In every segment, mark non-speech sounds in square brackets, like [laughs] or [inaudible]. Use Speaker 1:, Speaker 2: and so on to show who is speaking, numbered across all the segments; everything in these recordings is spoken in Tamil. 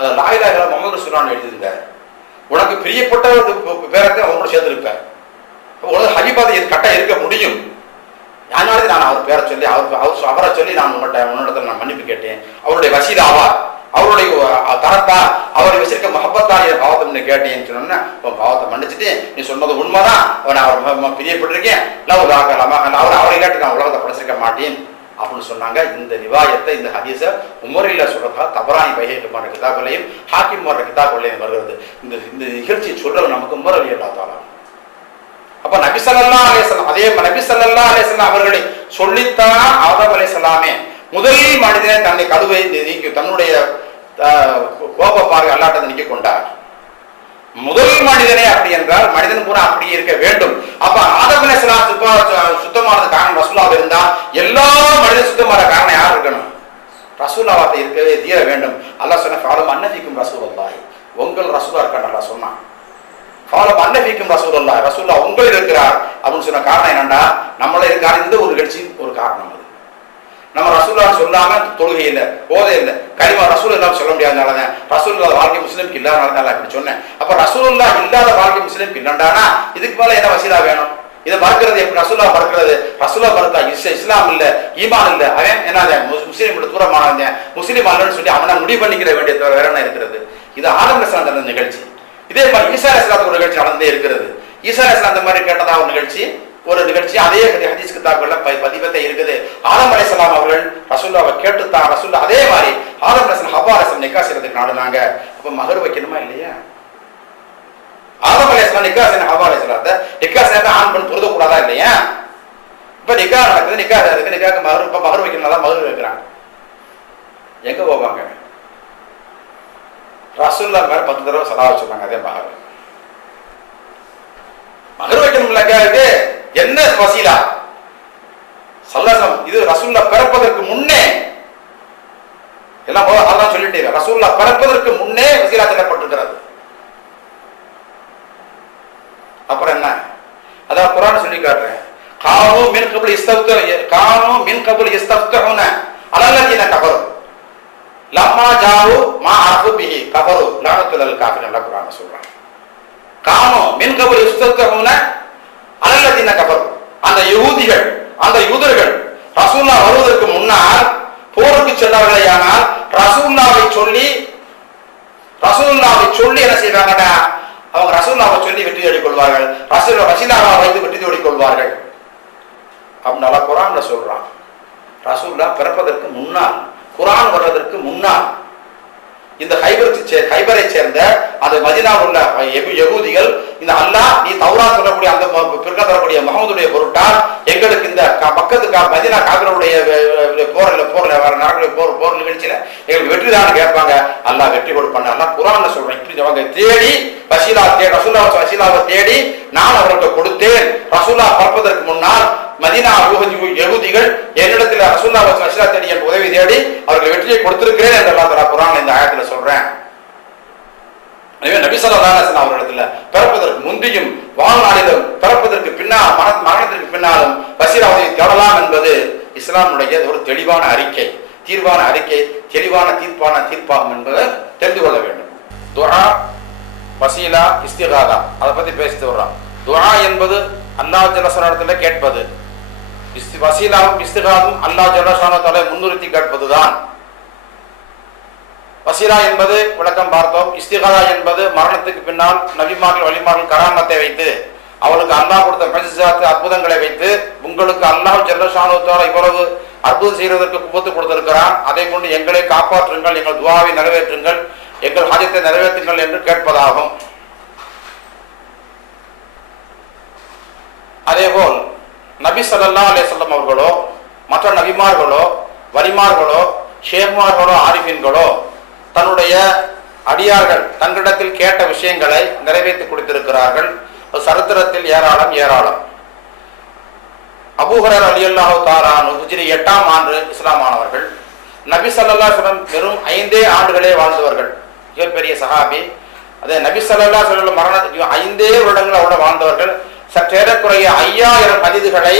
Speaker 1: அந்த லாயிலாக முகமது சுல்லான் எழுதியிருந்தார் உனக்கு பிரியப்பட்ட ஒரு பேரத்தை அவங்களோட சேர்த்திருப்பேன் உனது உனக்கு ஹரிபாதை இது இருக்க முடியும். அதனால நான் அவர் பேரை சொல்லி அவர் அவர் அவரை சொல்லி நான் உங்கள்கிட்ட உன்னிடத்தில் நான் மன்னிப்பு கேட்டேன். அவருடைய வசீதாவா அவருடைய தரத்தா அவரை வச்சிருக்க மகப்பத்தா என் பாவத்தை நீ கேட்டேன்னு சொன்னோன்னா உன் பாவத்தை மன்னிச்சுட்டு நீ சொன்னது உண்மைதான். அவன் அவர் பிரியப்பட்டிருக்கேன். லவ் லாகலாமா அவர் அவரை கேட்டு நான் உலகத்தை படைச்சிருக்க மாட்டேன். அப்படின்னு சொன்னாங்க. இந்த ரிவாயத்தை இந்த ஹதீஸை உமரில் சொல்றதா தபரானி பைஹேக்குமான கிதாபுலையும் ஹாக்கிம் போன்ற கிதாபுலையும் வருகிறது. இந்த இந்த நிகழ்ச்சியை சொல்றது நமக்கு உமர் அலி அல்லா தாலா அப்ப நபி ஸல்லல்லாஹு அதே நபி ஸல்லல்லாஹு அலைஹி அவர்களை சொல்லித்தான் ஆதம் அலைஹிஸ்ஸலாமே முதல் மனிதனை தன்னை கதுவை நீக்கி தன்னுடைய அஹ், கோப பார்வை அல்லாட்டத்தை நீக்கி கொண்டார். முதல் மனிதனே அப்படி என்றால் மனிதன் பூரா அப்படி இருக்க வேண்டும். அப்ப ஆதம் அலைஹிஸ்ஸலாம் சுத்தமானது சுத்தமாக இருந்தால் இருந்தா எல்லா மனிதனும் சுத்தமான காரணம் யார் இருக்கணும்? ரசூலாவாத்தை இருக்கவே தீர வேண்டும். அல்லா சொன்ன காலம் அன்னதிக்கும் ரசூலுல்லாஹி. உங்கள் ரசூலா இருக்கான்னு சொன்னான். காலம் அன்னபிக்கும் அல்லா ரசூல்லா உங்களில் இருக்கிறார் அப்படின்னு சொன்ன காரணம் என்னன்னா நம்மள இருக்கார் இந்த ஒரு நிகழ்ச்சி ஒரு காரணம் அது. நம்ம ரசூல்லா சொல்லாம தொழுகை இல்லை போதை இல்லை. கலிமா ரசூல் இல்லாம சொல்ல முடியாதனாலதான் ரசூல் இல்லாத வாழ்க்கை முஸ்லீம்க்கு இல்லாதனால தான் இப்படி சொன்னேன். அப்ப ரசூலுல்லா இல்லாத வாழ்க்கை முஸ்லீம்க்கு இல்லைண்டானா இதுக்கு மேல என்ன வசீலா வேணும்? இதை மறக்கிறது எப்படி? ரசுல்லா மறக்கிறது. ரசுல்லா மறுத்தா இஸ் இஸ்லாம் இல்ல ஈமான் இல்ல. அவன் என்ன முஸ்லீம் தூரமானவங்க முஸ்லீம் அல்லன்னு சொல்லி அவனை முடிவு பண்ணிக்கிற வேண்டிய தவிர வேற என்ன இருக்கிறது? இது ஆதம் அலைஹிஸ்ஸலாம் நிகழ்ச்சி. இதே மாதிரி ஈசா அலைஹிஸ்ஸலாத்துக்கு ஒரு நிகழ்ச்சி நடந்தே இருக்கிறது. ஈசா இஸ்லாம் அந்த மாதிரி கேட்டதா ஒரு நிகழ்ச்சி? ஒரு நிகழ்ச்சி. அதே ஹதீஸ் கிதாபுல பதிவத்தை இருக்குது. ஆதம் அலைஹிஸ்ஸலாம் அவர்கள் ரசூல்லாவை கேட்டுத்தான். ரசூல்லா அதே மாதிரி ஆலம் அலைஹிஸ்ஸலாம் ஹவ்வா அலைஹிஸ்ஸலாம் நிக்கா நாடுனாங்க. அப்ப மகர் வைக்கணுமா இல்லையா? ஆதம் அலைஹிஸ்ஸலாம் நிக்கா செய்யணும் ஹவா அலைஹிஸ்ஸலாத்தை நிக்கா செய்ய ஆண் பெண் பொருத கூடாதா இல்லையா? இப்ப நிக்கா நடக்குது நிக்கா இருக்கு நிக்காக்கு மகர் இப்ப மகர் வைக்கணும்னா மகர் வைக்கிறாங்க. எங்க போவாங்க? ரசூல்லா மேல பத்து தடவை சலா வச்சுருந்தாங்க அதே மகர் மகர் வைக்கணும்லங்க இது என்ன வசீலா? சல்லாசம் இது ரசூல்லா பிறப்பதற்கு முன்னே எல்லாம் போதும், அதான் சொல்லிட்டீங்க ரசூல்லா பிறப்பதற்கு முன்னே வசீலா சொல்லப்பட்டிருக்கிறது அப்புறம் என்ன? அதான் குரான் சொல்லி காட்டுறேன். கானு மின் கபுல் இஸ்தப்து கானு மின் கபுல் இஸ்தப்தஹுன அலல்லதீன கபரு லம்மா ஜாவு மா அரபு பிஹி. கபரு லானத்துல் காஃபிர் அல்லாஹ் குரான் சொல்றான் கானு மின் கபுல் இஸ்தப்தஹுன அலல்லதீன கபரு அந்த யூதிகள் அந்த யூதர்கள் ரசூல்லா வருவதற்கு முன்னால் போருக்கு சென்றவர்களையானால் ரசூல்லாவை சொல்லி ரசூல்லாவை சொல்லி என்ன செய்வாங்கன்னா அவங்க ரசூல்லாவை சொல்லி வெற்றி தேடிக் கொள்வார்கள். ரசூல் ரசீலாவை வைத்து வெற்றி தேடிக் கொள்வார்கள். அப்படின்னால குரான்ல சொல்றான். ரசூல்லா பிறப்பதற்கு முன்னால் குரான் வர்றதற்கு முன்னால் இந்த ஹைபருக்கு சே ஹைபரை சேர்ந்த அந்த மதினா உள்ள யகு- இந்த அல்லாஹ் நீ தௌரா சொல்லக்கூடிய அந்த பிற்க தரக்கூடிய முகமதுடைய பொருட்டால் எங்களுக்கு இந்த க- பக்கத்து மதினா காவிரவுடைய போரில் போரில் வர நடக்கூடிய போர் போர் நிகழ்ச்சியில எங்களுக்கு வெற்றி தான் கேட்பாங்க. அல்லாஹ் வெற்றி கொடுப்பாங்க அல்லாஹ் குரான் சொல்றேன். இப்படி அவங்க தேடி வசீலா தே ரசூலா வசீலாவை தேடி நான் அவர்களுக்கு கொடுத்தேன். ரசூலா பறப்பதற்கு முன்னால் மதீனா யூஹதி யகுதிகள் என்னிடத்தில் ரசூல்லா வசீலா தேடி என் உதவி தேடி அவர்கள் வெற்றியை கொடுத்திருக்கிறேன் என்று அல்லா தலா குரான் இந்த ஆயத்துல சொல்றேன். எனவே நபி ஸல்லல்லாஹு அலைஹி வஸல்லம் அவர்களிடத்துல பிறப்பதற்கு முந்தியும் வாழ்நாளிலும் பிறப்பதற்கு பின்னால் மன மரணத்திற்கு பின்னாலும் வசீலா உதவி தேடலாம் என்பது இஸ்லாமுடைய ஒரு தெளிவான அறிக்கை. தீர்வான அறிக்கை தெளிவான தீர்ப்பான தீர்ப்பாகும் என்பதை தெரிந்து கொள்ள வேண்டும். துரா வசீலா இஸ்திகாதா. அதை பத்தி பேசிட்டு வர்றோம். துரா என்பது அல்லாஹ் கேட்பது. வசீலாவும் இஸ்திகாதும் அல்லாஹ் ஜல்லஷானத்தால முன்னிறுத்தி கேட்பதுதான். வசீலா என்பது விளக்கம் பார்த்தோம். இஸ்திகாதா என்பது மரணத்துக்கு பின்னால் நபிமார்கள் வழிமார்கள் கராமத்தை வைத்து அவளுக்கு அல்லாஹ் கொடுத்த மஜிசாத்து அற்புதங்களை வைத்து உங்களுக்கு அல்லாஹ் ஜல்லஷானுத்தால இவ்வளவு அற்புதம் செய்வதற்கு குப்பத்து கொடுத்திருக்கிறான். அதை கொண்டு எங்களை காப்பாற்றுங்கள் எங்கள் துவாவை நிறைவேற்றுங்கள் எங்கள் ஹாஜத்தை நிறைவேற்றுங்கள் என்று கேட்பதாகும். அதேபோல் நபி சல்லா அலேசல்லம் அவர்களோ மற்ற நபிமார்களோ வலிமார்களோ ஷேக்மார்களோ ஆரிஃபின்களோ தன்னுடைய அடியார்கள் தங்களிடத்தில் கேட்ட விஷயங்களை நிறைவேற்றி கொடுத்திருக்கிறார்கள். சரித்திரத்தில் ஏராளம் ஏராளம். அபூஹரர் அலி அல்லாஹு தாரானு ஹிஜ்ரி எட்டாம் ஆண்டு இஸ்லாமானவர்கள். நபி சல்லா சொல்லம் வஸல்லம் வெறும் ஐந்தே ஆண்டுகளே வாழ்ந்தவர்கள். மிகப்பெரிய சஹாபி. அதே நபி சல்லா அலைஹி மரண ஐந்தே வருடங்கள் அவரோட வாழ்ந்தவர்கள். சற்றேறக்குறைய ஐயாயிரம் பதிவுகளை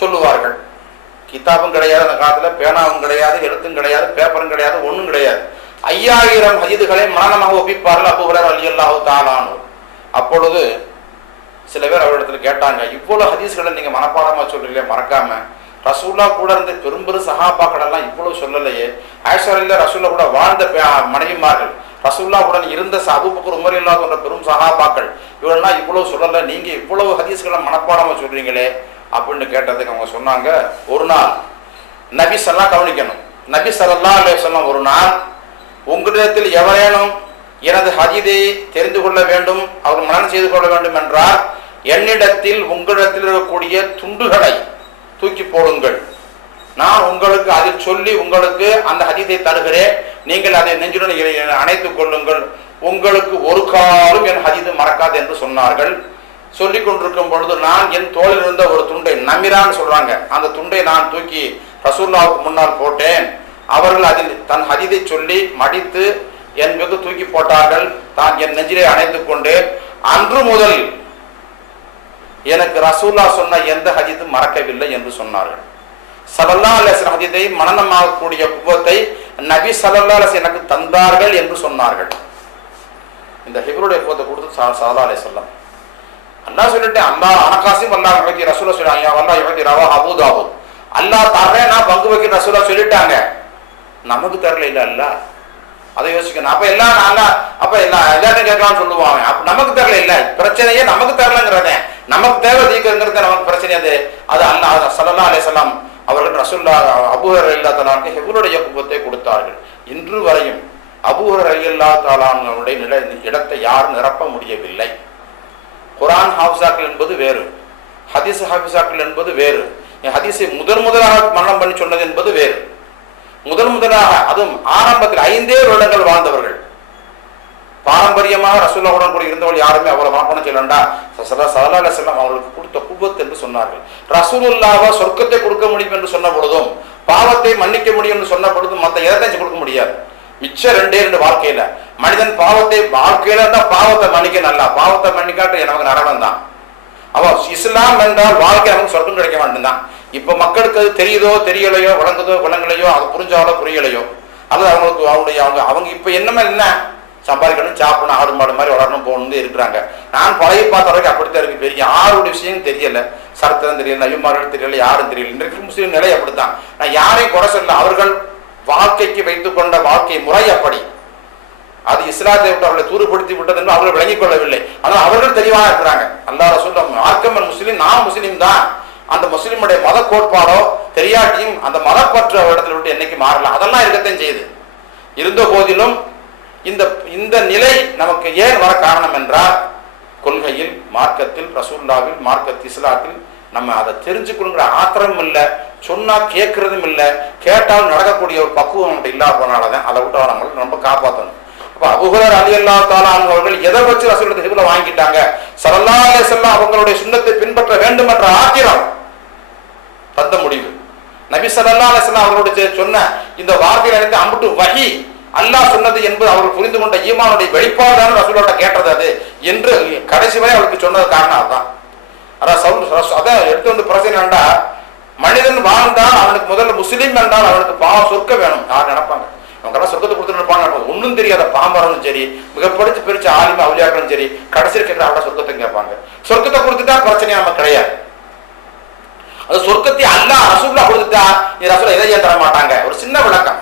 Speaker 1: சொல்லுவார்கள். கிதாபும் கிடையாது அந்த காலத்தில் பேனாவும் கிடையாது எழுத்தும் கிடையாது பேப்பரும் கிடையாது ஒன்றும் கிடையாது. ஐயாயிரம் ஹதீதுகளை மரணமாக ஒப்பிப்பார்கள் அபுஹுரர் அலி அல்லாஹு தாலானு அப்பொழுது சில பேர் அவரிடத்துல கேட்டாங்க இவ்வளோ ஹதீஸ்களை நீங்கள் மனப்பாடமாக சொல்றீங்களே மறக்காம. ரசூல்லா கூட இருந்த பெரும் பெரும் எல்லாம் இவ்வளவு சொல்லலையே. ஆயிஷா இல்ல ரசூல்லா கூட வாழ்ந்த மனைவிமார்கள் ரசூல்லா இருந்த அபுபக்கர் உமர் இல்லா போன்ற பெரும் சகாபாக்கள் இவரெல்லாம் இவ்வளவு சொல்லல நீங்க இவ்வளவு ஹதீஸ்களை மனப்பாடமா சொல்றீங்களே அப்படின்னு கேட்டதுக்கு அவங்க சொன்னாங்க ஒரு நாள் நபி சல்லா கவனிக்கணும். நபி சல்லா அலைஹி வஸல்லம் ஒரு நாள் உங்களிடத்தில் எவரேனும் எனது ஹதீதை தெரிந்து கொள்ள வேண்டும் அவர் மனம் செய்து கொள்ள வேண்டும் என்றால் என்னிடத்தில் உங்களிடத்தில் இருக்கக்கூடிய துண்டுகளை தூக்கி போடுங்கள். நான் உங்களுக்கு அதில் சொல்லி உங்களுக்கு அந்த ஹதீத்தை தருகிறேன். நீங்கள் அதை நெஞ்சுடன் அணைத்துக் கொள்ளுங்கள். உங்களுக்கு ஒரு காலம் என் ஹதீது மறக்காது என்று சொன்னார்கள். சொல்லிக் கொண்டிருக்கும் பொழுது நான் என் தோளில் இருந்த ஒரு துண்டை நமிரான்னு சொல்றாங்க. அந்த துண்டை நான் தூக்கி ரசூல்லாவுக்கு முன்னால் போட்டேன். அவர்கள் அதில் தன் ஹதீதை சொல்லி மடித்து என் மீது தூக்கி போட்டார்கள். தான் என் நெஞ்சிலே அணைத்துக் கொண்டு அன்று முதல் எனக்கு ரசூல்லா சொன்ன எந்த ஹதீதும் மறக்கவில்லை என்று சொன்னார்கள். சலல்லா அலசன் ஹதீதை மனநமாகக்கூடிய குபத்தை நபி சலல்லா அலிஸ் எனக்கு தந்தார்கள் என்று சொன்னார்கள். இந்த ஹிபருடைய குவத்தை கொடுத்து சலல்லா அலே அலைஹி அல்லா சொல்லிட்டு சொல்லிட்டேன் அல்லாஹ் அனகாசிம் அல்லாஹ் யுவதி ரசூலா சொல்றாங்க அல்லாஹ் யுவதி ரவா அபூதாபு அல்லாஹ் தர்றேன் நான் பங்கு வைக்க ரசூலா சொல்லிட்டாங்க. நமக்கு தரல இல்ல அல்ல அதை யோசிக்கணும் அப்ப எல்லாம் நல்லா அப்ப எல்லாம் எல்லாத்தையும் கேட்கலாம்னு சொல்லுவாங்க அப்ப நமக்கு தரல இல்ல. பிரச்சனையே நமக்கு தரலங்கிறதே நமக்கு தேவை தீர்க்கிறது நமக்கு பிரச்சனை அது. அது அல்லா சலல்லா அலே சொல்லாம் அவர்கள் ரசுல்லா அபுஹர் அல்லா தலானுக்கு ஹெபுருடைய குப்பத்தை கொடுத்தார்கள். இன்று வரையும் அபுஹர் அல்லா தாலானுடைய நில இடத்தை யார் நிரப்ப முடியவில்லை. குரான் ஹாஃபிசாக்கள் என்பது வேறு ஹதீஸ் ஹாஃபிசாக்கள் என்பது வேறு ஹதீஸை முதன் முதலாக மரணம் பண்ணி சொன்னது என்பது வேறு. முதன் முதலாக அதுவும் ஆரம்பத்தில் ஐந்தே வருடங்கள் வாழ்ந்தவர்கள். பாரம்பரியமாக ரசூல்லாவுடன் கூட இருந்தவள் யாருமே அவரை மனப்பணம் சொல்லண்டா சல்லா அலிஸ்லாம் அவர்களுக்கு கொடுத்த குபத் என்று சொன்னார்கள். ரசூலுல்லாவா சொர்க்கத்தை கொடுக்க முடியும் என்று சொன்ன பொழுதும் பாவத்தை மன்னிக்க முடியும் என்று சொன்ன பொழுதும் மற்ற எதை கொடுக்க முடியாது. மிச்சம் ரெண்டே ரெண்டு வாழ்க்கையில. மனிதன் பாவத்தை வாழ்க்கையில இருந்தா பாவத்தை மன்னிக்க நல்லா. பாவத்தை மன்னிக்காட்டு எனக்கு நரகம் தான். அவ இஸ்லாம் என்றால் வாழ்க்கை நமக்கு சொர்க்கம் கிடைக்க மாட்டேன்தான் இப்ப மக்களுக்கு அது தெரியுதோ தெரியலையோ வழங்குதோ விளங்கலையோ அது புரிஞ்சாலோ புரியலையோ அல்லது அவங்களுக்கு அவங்களுடைய அவங்க அவங்க இப்ப என்னமே என்ன? சம்பாதிக்கணும் சாப்பிடணும் ஆடு மாடு மாதிரி வளரணும் போகணும்னு இருக்கிறாங்க. நான் பழைய பார்த்த வரைக்கும் அப்படித்தான் இருக்கு. பெரிய யாருடைய விஷயம் தெரியல. சரத்தன் தெரியல நபிமார்கள் தெரியல யாரும் தெரியல. இன்றைக்கு முஸ்லீம் நிலை அப்படித்தான். நான் யாரையும் குறை சொல்ல அவர்கள் வாழ்க்கைக்கு வைத்துக் கொண்ட வாழ்க்கை முறை அப்படி. அது இஸ்லாத்தை விட்டு அவர்களை தூரப்படுத்தி விட்டது என்று அவர்கள் விளங்கிக் கொள்ளவில்லை. ஆனால் அவர்கள் தெளிவாக இருக்கிறாங்க. அல்லாஹ் ரசூல் ஆர்க்கம் முஸ்லீம் நான் முஸ்லீம் தான். அந்த முஸ்லீமுடைய மத கோட்பாடோ தெரியாட்டியும் அந்த மதப்பற்று இடத்துல விட்டு என்னைக்கு மாறல. அதெல்லாம் இருக்கத்தான் செய்யுது. இருந்த போதிலும் இந்த இந்த நிலை நமக்கு ஏன் வர காரணம் என்றால் கொள்கையில் மார்க்கத்தில் ரசூல்லாவில் மார்க்கத் இஸ்லாத்தில் நம்ம அதை தெரிஞ்சுக்கணுங்கிற ஆத்திரமும் இல்லை. சொன்னால் கேட்கறதும் இல்லை. கேட்டால் நடக்கக்கூடிய ஒரு பக்குவம் நம்மகிட்ட இல்லாத போனாலதான் அதை விட்டு நம்மளை ரொம்ப காப்பாற்றணும். அப்போ அபுஹரர் அலி அல்லா தாலான் அவர்கள் எதை வச்சு ரசூலுடைய ஹிப்ல வாங்கிட்டாங்க? சல்லா அலைஹிஸ்ஸலாம் அவங்களுடைய சுண்ணத்தை பின்பற்ற வேண்டும் என்ற ஆத்திரம். தந்த முடிவு. நபி சரல்லா அலைஹி அவர்களுடைய சொன்ன இந்த வார்த்தையில் எனக்கு அம்புட்டு வகி அல்லாஹ் சொன்னது என்பது அவர் புரிந்து கொண்ட ஈமானுடைய வெளிப்பாடுதான் ரசூலோட கேட்டது அது என்று கடைசி வரை அவருக்கு சொன்னது காரணம் அதுதான். அதான் அதான் எடுத்து வந்து பிரச்சனை வேண்டா மனிதன் வாழ்ந்தால் அவனுக்கு முதல்ல முஸ்லீம் என்றால் அவனுக்கு பாவம் சொர்க்க வேணும். யார் நினைப்பாங்க? அவங்கெல்லாம் சொர்க்கத்தை கொடுத்துருப்பாங்க ஒன்றும் தெரியாத பாம்பரனும் சரி மிக பிரிச்ச ஆலிம அவளியாக்களும் சரி கடைசியில் கேட்கிற அவட சொர்க்கத்தை கேட்பாங்க. சொர்க்கத்தை கொடுத்துட்டா பிரச்சனை நம்ம கிடையாது. அது சொர்க்கத்தை அல்லாஹ் ரசூல்லா கொடுத்துட்டா நீ ரசூலா எதை தர மாட்டாங்க ஒரு சின்ன விளக்கம்.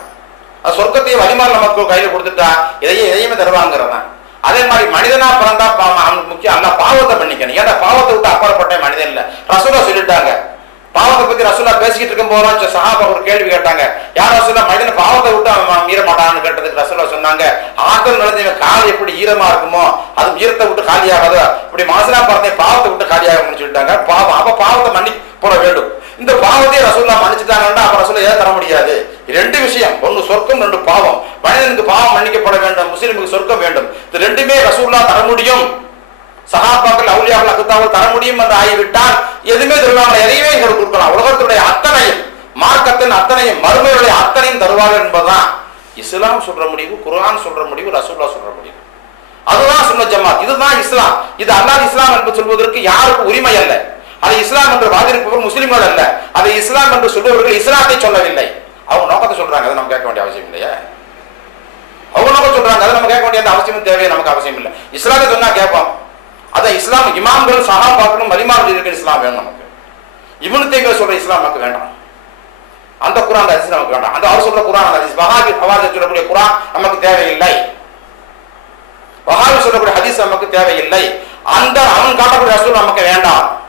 Speaker 1: அது சொர்க்கத்தை வழிமாறு நமக்கு கையில் கொடுத்துட்டா இதையே எதையுமே தருவாங்கிறவன். அதே மாதிரி மனிதனா பிறந்தா பாவம் அவனுக்கு முக்கியம் அல்ல பாவத்தை பண்ணிக்கணும் ஏன்னா பாவத்தை விட்டு அப்பாற்பட்ட மனிதன் இல்லை? ரசூலா சொல்லிட்டாங்க. பாவத்தை பத்தி ரசூலா பேசிக்கிட்டு இருக்கும் போது சஹாபா ஒரு கேள்வி கேட்டாங்க. யார் ரசூலா? மனிதன் பாவத்தை விட்டு அவன் மீற மாட்டான்னு கேட்டதுக்கு ரசூலா சொன்னாங்க. ஆற்றல் நடந்த கால் எப்படி ஈரமா இருக்குமோ அது ஈரத்தை விட்டு காலியாகாது. இப்படி மனசுனா பார்த்தேன் பாவத்தை விட்டு காலியாகும்னு சொல்லிட்டாங்க. பாவம் அப்ப பாவத்தை மன்னி போட வேண்டும். இந்த பாவத்தையும் ரசூல்லா மன்னிச்சுட்டாங்கன்னா அப்ப ரசூலா ஏன் தர முடியாது? ரெண்டு விஷயம். ஒன்று சொர்க்கம் ரெண்டு பாவம். மனிதனுக்கு பாவம் மன்னிக்கப்பட வேண்டும் முஸ்லீமுக்கு சொர்க்கம் வேண்டும். இது ரெண்டுமே ரசூல்லா தர முடியும். சகாபாக்கள் அவுலியாக்கள் அக்குத்தாவில் தர முடியும் என்று ஆகிவிட்டால் எதுவுமே தருவாங்க எதையுமே எங்களுக்கு கொடுக்கலாம். உலகத்துடைய அத்தனையும் மார்க்கத்தின் அத்தனையும் மறுமையுடைய அத்தனையும் தருவார்கள் என்பதுதான் இஸ்லாம் சொல்ற முடிவு குரான் சொல்ற முடிவு ரசூல்லா சொல்ற முடிவு. அதுதான் சுன்ன ஜமாத். இதுதான் இஸ்லாம். இது அல்லாஹ் இஸ்லாம் என்று சொல்வதற்கு யாருக்கும் உரிமை அல்ல. அது இஸ்லாம் என்று வாதிருப்பவர் முஸ்லிம்கள் அல்ல. அதை இஸ்லாம் என்று சொல்பவர்கள் இஸ்லாத்தை சொல்லவில்லை. அவங்க நோக்கத்தை சொல்றாங்க அதை நம்ம கேட்க வேண்டிய அவசியம் இல்லையா? அவங்க நம்ம சொல்றாங்க அதை நம்ம கேட்க வேண்டிய அவசியமும் தேவையே நமக்கு அவசியம் இல்லை. இஸ்லாத்தை சொன்னா கேட்போம். அதான் இஸ்லாம் இமாம்கள் சஹாபாக்களும் மலிமாவில் இருக்கிற இஸ்லாம் வேணும் நமக்கு. இவனு தேங்க சொல்ற இஸ்லாம் நமக்கு வேண்டாம். அந்த குரான் அந்த ஹதீஸ் நமக்கு வேண்டாம். அந்த அவர் சொல்ற குரான் அந்த ஹதீஸ். வஹாபி சொல்லக்கூடிய குரான் நமக்கு தேவையில்லை. வஹாபி சொல்லக்கூடிய ஹதீஸ் நமக்கு தேவையில்லை. அந்த அவன் காட்டக்கூடிய ரசூல் நமக்கு வேண்டாம்.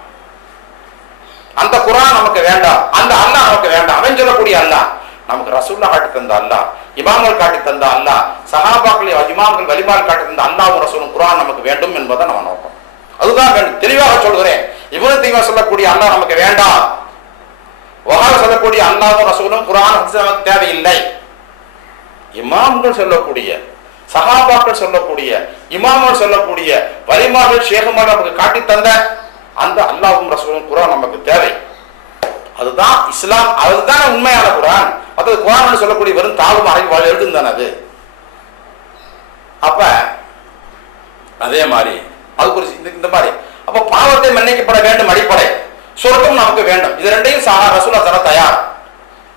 Speaker 1: அந்த குரான் நமக்கு வேண்டாம். அந்த அண்ணா நமக்கு வேண்டாம். அவன் சொல்லக்கூடிய அல்லாஹ். நமக்கு ரசூல்லா காட்டி தந்த அல்லா இமாம்கள் காட்டி தந்த அல்லா சகாபாக்களை இமாம்கள் வலிமால் காட்டி தந்த அல்லாவும் ரசூலும் குரான் நமக்கு வேண்டும் என்பதை நம்ம நோக்கம் அதுதான் வேண்டும் தெளிவாக சொல்கிறேன் இவரு தெளிவா சொல்லக்கூடிய அல்லா நமக்கு வேண்டாம். வகால சொல்லக்கூடிய அல்லாவும் ரசூலும் குரான் நமக்கு தேவையில்லை. இமாம்கள் சொல்லக்கூடிய சகாபாக்கள் சொல்லக்கூடிய இமாம்கள் சொல்லக்கூடிய வலிமார்கள் ஷேகுமார் நமக்கு காட்டி தந்த அந்த அல்லாவும் ரசூலும் குரான் நமக்கு தேவை. அதுதான் இஸ்லாம். அதுதான் உண்மையான குரான். அதாவது குரான் சொல்லக்கூடிய வெறும் தாழ்வு அறிவு எழுதும் தானே அது. அப்ப அதே மாதிரி அது குறிச்சு இந்த- இந்த மாதிரி. அப்ப பாவத்தை மன்னிக்கப்பட வேண்டும் அடிப்படை. சொர்க்கம் நமக்கு வேண்டும். இது ரெண்டையும் சாரா ரசூலா தர தயார்.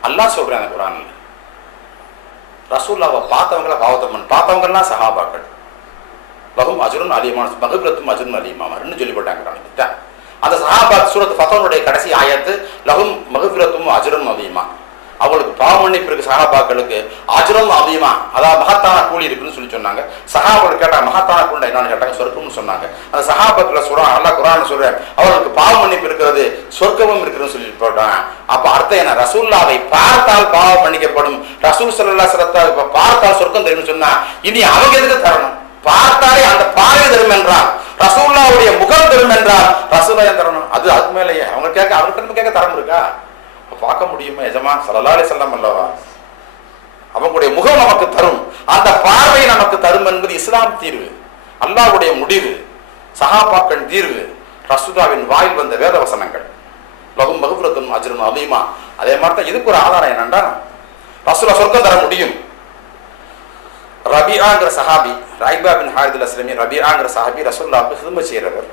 Speaker 1: அல்லாஹ் சொல்றாங்க குரான்ல. ரசூல்லாவை பார்த்தவங்கள பாவத்தை மன் பார்த்தவங்கலாம் சஹாபாக்கள். லகும் அஜுரன் அலியமான மகுபிரத்தும் அஜுரன் அலிமான் ரெண்டு சொல்லி போட்டாங்க அந்த சஹாபாத் சூரத் ஃபத்தோனுடைய கடைசி ஆயத்து லகும் மகுபிரத்தும் அஜுரன் அதிகமா அவங்களுக்கு பாவ மன்னிப்பு இருக்கு சஹாபாக்களுக்கு அஜுரம் அதிகமா அதாவது மகத்தான கூலி இருக்குன்னு சொல்லி சொன்னாங்க. சஹாபாக்கள் கேட்டா மகத்தான கூலி என்னன்னு? கேட்டாங்க சொர்க்கம்னு சொன்னாங்க. அந்த சஹாபாக்களை சொல்றான் அல்லா குரான் சொல்றேன் அவர்களுக்கு பாவ மன்னிப்பு இருக்கிறது சொர்க்கமும் இருக்குன்னு சொல்லி போட்டாங்க. அப்ப அர்த்தம் என்ன? ரசூல்லாவை பார்த்தால் பாவம் மன்னிக்கப்படும் ரசூல் சல்லா சரத்தா பார்த்தால் சொர்க்கம் தெரியும்னு சொன்னா இனி அவங்க எதுக்கு தரணும்? பார்த்தாலே அந்த பார்வை தரும் என்றால் ரசூல்லாவுடைய முகம் தரும் என்றால் ரசூலா தரணும்? அது அது மேலேயே. அவங்க கேட்க அவங்ககிட்ட கேட்க தரம் இருக்கா? பார்க்க முடியுமா? எஜமா சல்லல்லாஹு செல்லம் அல்லவா? அவங்களுடைய முகம் நமக்கு தரும். அந்த பார்வை நமக்கு தரும் என்பது இஸ்லாம் தீர்வு. அல்லாவுடைய முடிவு. சகாபாக்கள் தீர்வு. ரசூதாவின் வாயில் வந்த வேத வசனங்கள். லகும் பகுபுரத்தும் அஜரும் அலீமா. அதே மாதிரி தான் இதுக்கு ஒரு ஆதாரம் என்னண்டா ரசூலா சொர்க்கம் தர முடியும். ரபிஆங்கிற சஹாபி ராய்பா பின் ஹாரிதுல் அஸ்லமி ரபிஆங்கிற சஹாபி ரசூல்லாவுக்கு ஹிதும செய்கிறவர்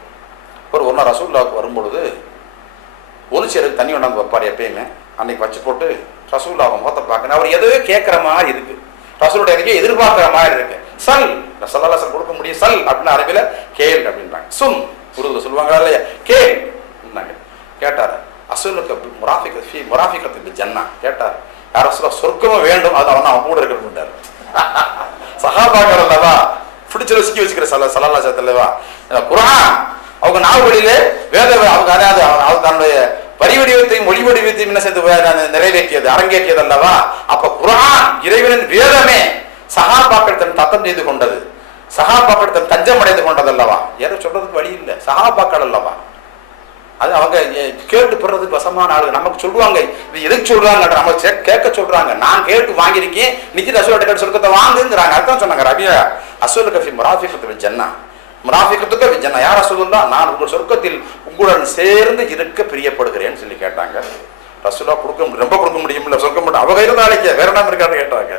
Speaker 1: ஒரு நாள் ரசூல்லாவுக்கு வரும்பொழுது ஒரு சேருக்கு தண்ணி கொண்டாந்து வைப்பார் எப்பயுமே. அன்னைக்கு வச்சு போட்டு ரசூல்லாவை முகத்தை பார்க்கணும். அவர் எதுவே கேட்குற மாதிரி இருக்கு. ரசூலுடைய எதுக்கே எதிர்பார்க்குற மாதிரி இருக்கு. சல் ரசல்லா சல் கொடுக்க முடியும். சல் அப்படின்னு அரபியில் கேள் அப்படின்றாங்க. சும் உருதுல சொல்லுவாங்களா இல்லையா? கேள் கேட்டார். அசுலுக்கு முராஃபிக் ஃபி முராஃபிக்கிறதுக்கு ஜன்னா. கேட்டார். யார் சொல்ல சொர்க்கமும் வேண்டும் அது அவன் அவன் கூட இருக்கணும்ட்டார். [laughs] சஹாபாக்கள் அல்லவா பிடிச்ச ருசிக்கி வச்சுக்கிற சல சலல்லா சத்தல்லவா குரான் அவங்க நாவலிலே வேத அவங்க அதாவது அவர் தன்னுடைய வரி வடிவத்தையும் மொழி வடிவத்தையும் என்ன செய்து நிறைவேற்றியது அரங்கேற்றியது அல்லவா? அப்ப குரான் இறைவனின் வேதமே சஹாபாக்கள் தன் தத்தம் செய்து கொண்டது. சஹாபாக்கள் தன் தஞ்சம் அடைந்து கொண்டது அல்லவா? யாரும் சொல்றதுக்கு வழி இல்லை. சகாபாக்கள் அல்லவா? அது அவங்க கேட்டு பெறதுக்கு வசமான ஆளுங்க நமக்கு சொல்லுவாங்க இது எதுக்கு சொல்றாங்க நம்ம கேட்க சொல்றாங்க. நான் கேட்டு வாங்கியிருக்கேன். நிதி அசோட கேட்டு சொர்க்கத்தை வாங்குங்கிறாங்க. அதுதான் சொன்னாங்க ரபியா அசோல் கஃபி முராஃபிகத்து ஜன்னா. முராஃபிகத்துக்கு ஜன்னா. யார் அசோதுல்லா நான் உங்கள் சொர்க்கத்தில் உங்களுடன் சேர்ந்து இருக்க பிரியப்படுகிறேன்னு சொல்லி கேட்டாங்க. ரசூலா கொடுக்க முடியும் ரொம்ப கொடுக்க முடியும்ல சொர்க்க முடியும் அவங்க இருந்தாலேங்க வேற என்ன இருக்கான்னு கேட்டாங்க.